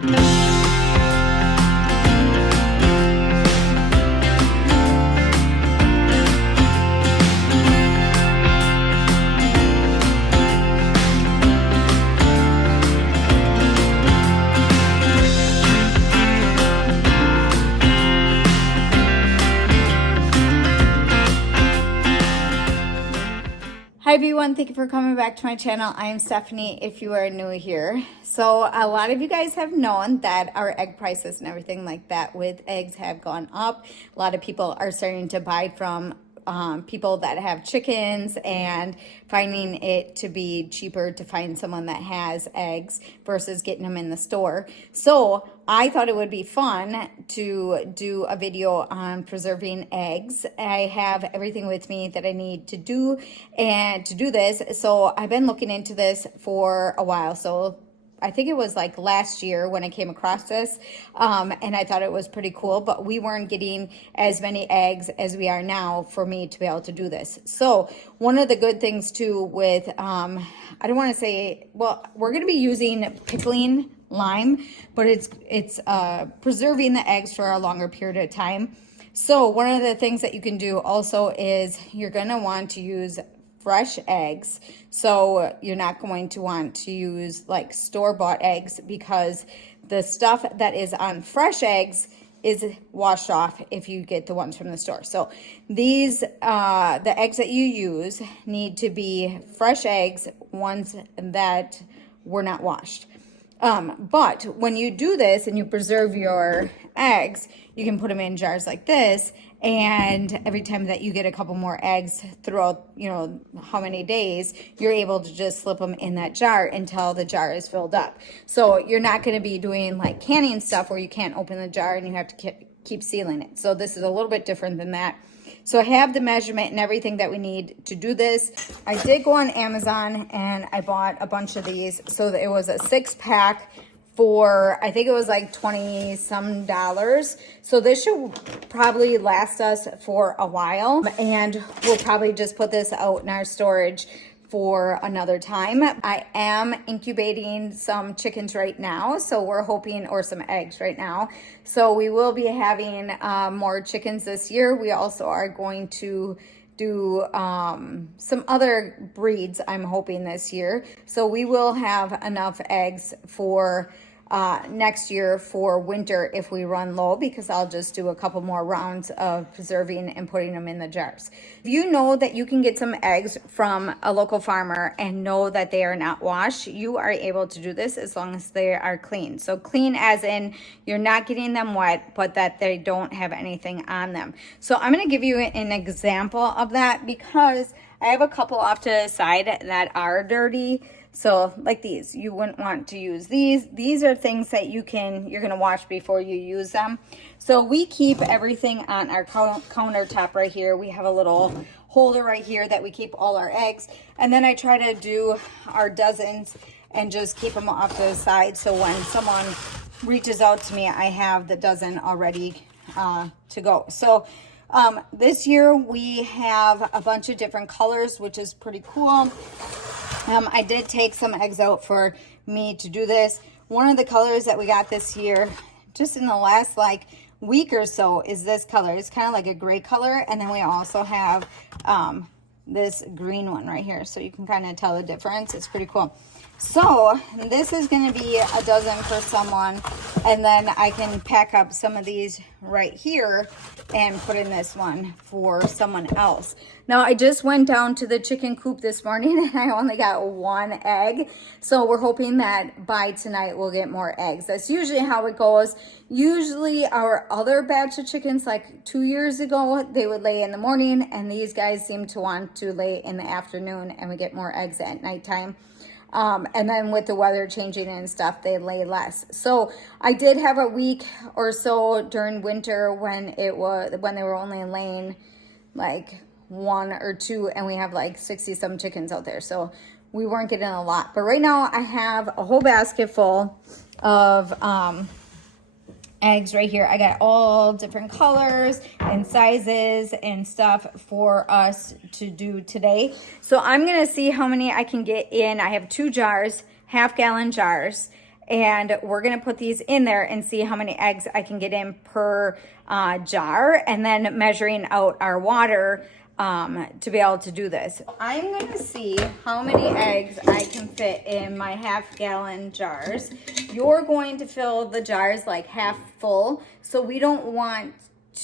Hi everyone, thank you for coming back to my channel. I am Stephanie if you are new here. So a lot of you guys have known that our egg prices and everything like that with eggs have gone up. A lot of people are starting to buy from people that have chickens and finding it to be cheaper to find someone that has eggs versus getting them in the store. So I thought it would be fun to do a video on preserving eggs. I have everything with me that I need to do and to do this. So I've been looking into this for a while. So I think it was like last year when I came across this, and I thought it was pretty cool, but we weren't getting as many eggs as we are now for me to be able to do this. So one of the good things too with, I don't want to say, well, we're going to be using pickling lime, but it's preserving the eggs for a longer period of time. So one of the things that you can do also is you're going to want to use fresh eggs. So you're not going to want to use like store-bought eggs because the stuff that is on fresh eggs is washed off if you get the ones from the store. So these, the eggs that you use need to be fresh eggs, ones that were not washed. But when you do this and you preserve your eggs, you can put them in jars like this, and every time that you get a couple more eggs throughout, you know, how many days, you're able to just slip them in that jar until the jar is filled up. So you're not going to be doing like canning stuff where you can't open the jar and you have to keep sealing it. So this is a little bit different than that. So I have the measurement and everything that we need to do this. I did go on Amazon and I bought a bunch of these. So it was a 6-pack for, I think it was like $20 some. So this should probably last us for a while, and we'll probably just put this out in our storage for another time. I am incubating some chickens right now, so we're hoping, or some eggs right now. So we will be having more chickens this year. We also are going to do some other breeds, I'm hoping, this year. So we will have enough eggs for next year for winter if we run low, because I'll just do a couple more rounds of preserving and putting them in the jars. If you know that you can get some eggs from a local farmer and know that they are not washed, you are able to do this as long as they are clean. So clean as in you're not getting them wet, but that they don't have anything on them. So I'm going to give you an example of that because I have a couple off to the side that are dirty. So like these, you wouldn't want to use these. These are things that you're going to wash before you use them. So we keep everything on our countertop right here. We have a little holder right here that we keep all our eggs. And then I try to do our dozens and just keep them off to the side. So when someone reaches out to me, I have the dozen already to go. So this year we have a bunch of different colors, which is pretty cool. I did take some eggs out for me to do this. One of the colors that we got this year, just in the last like week or so, is this color. It's kind of like a gray color. And then we also have this green one right here. So you can kind of tell the difference. It's pretty cool. So this is going to be a dozen for someone, and then I can pack up some of these right here and put in this one for someone else. Now I just went down to the chicken coop this morning and I only got one egg. So we're hoping that by tonight we'll get more eggs. That's usually how it goes. Usually our other batch of chickens, like 2 years ago, they would lay in the morning, and these guys seem to want to lay in the afternoon, and we get more eggs at nighttime. And then with the weather changing and stuff, they lay less. So I did have a week or so during winter when they were only laying like 1 or 2, and we have like 60 some chickens out there. So we weren't getting a lot. But right now I have a whole basket full of eggs right here. I got all different colors and sizes and stuff for us to do today. So I'm going to see how many I can get in. I have 2 jars, half-gallon jars, And we're gonna put these in there and see how many eggs I can get in per jar, and then measuring out our water to be able to do this. I'm gonna see how many eggs I can fit in my half-gallon jars. You're going to fill the jars like half full, so we don't want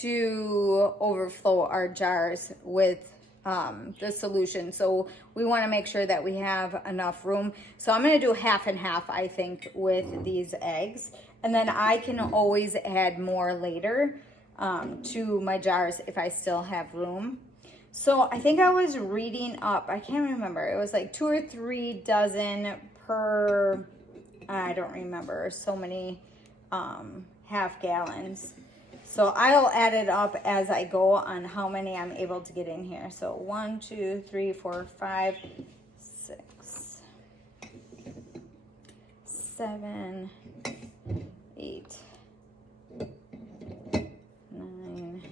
to overflow our jars with the solution. So we want to make sure that we have enough room. So I'm going to do half and half, I think, with these eggs. And then I can always add more later to my jars if I still have room. So I think I was reading up, I can't remember. It was like 2 or 3 dozen per, I don't remember, so many half gallons. So I'll add it up as I go on how many I'm able to get in here. So 1, 2, 3, 4, 5, 6, 7, 8, 9,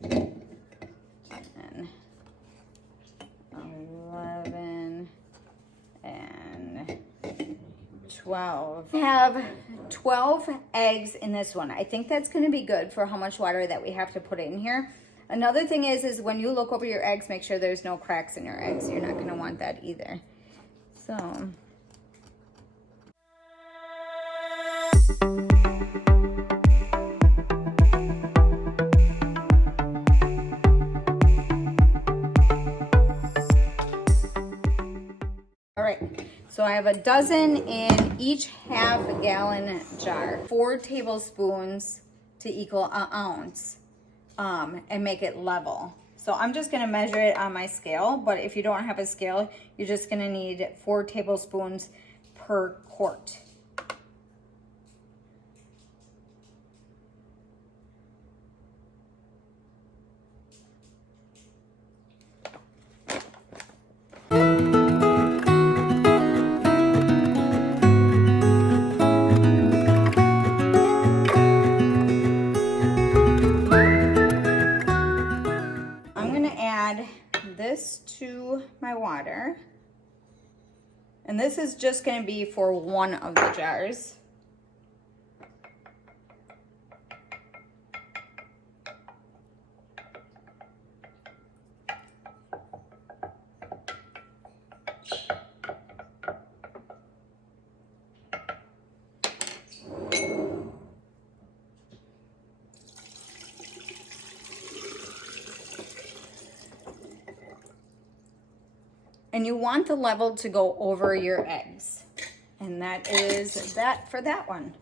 10, 11, and 12. We have 12 eggs in this one. I think that's going to be good for how much water that we have to put in here. Another thing is when you look over your eggs, make sure there's no cracks in your eggs. You're not going to want that either. So all right. So I have a dozen in each half-gallon jar, 4 tablespoons to equal an ounce, and make it level. So I'm just gonna measure it on my scale, but if you don't have a scale, you're just gonna need 4 tablespoons per quart. This to my water, and this is just going to be for one of the jars. And you want the level to go over your eggs. And that is that for that one.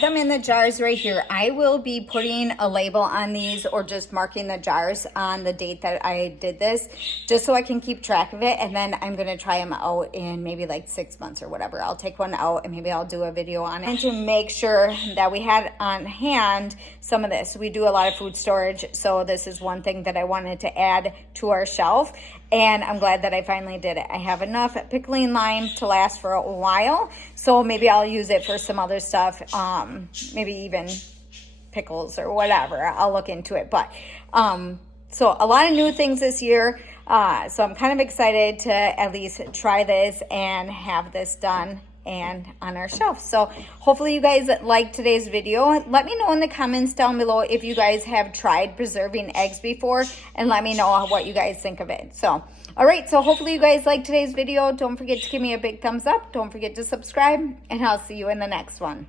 Them in the jars right here. I will be putting a label on these or just marking the jars on the date that I did this, just so I can keep track of it. And then I'm going to try them out in maybe like 6 months or whatever. I'll take one out and maybe I'll do a video on it. And to make sure that we had on hand some of this. We do a lot of food storage, so this is one thing that I wanted to add to our shelf. And I'm glad that I finally did it. I have enough pickling lime to last for a while, so maybe I'll use it for some other stuff, maybe even pickles or whatever. I'll look into it. But so a lot of new things this year, so I'm kind of excited to at least try this and have this done and on our shelf. So hopefully you guys liked today's video. Let me know in the comments down below if you guys have tried preserving eggs before, and let me know what you guys think of it. So all right, so hopefully you guys liked today's video. Don't forget to give me a big thumbs up. Don't forget to subscribe, and I'll see you in the next one.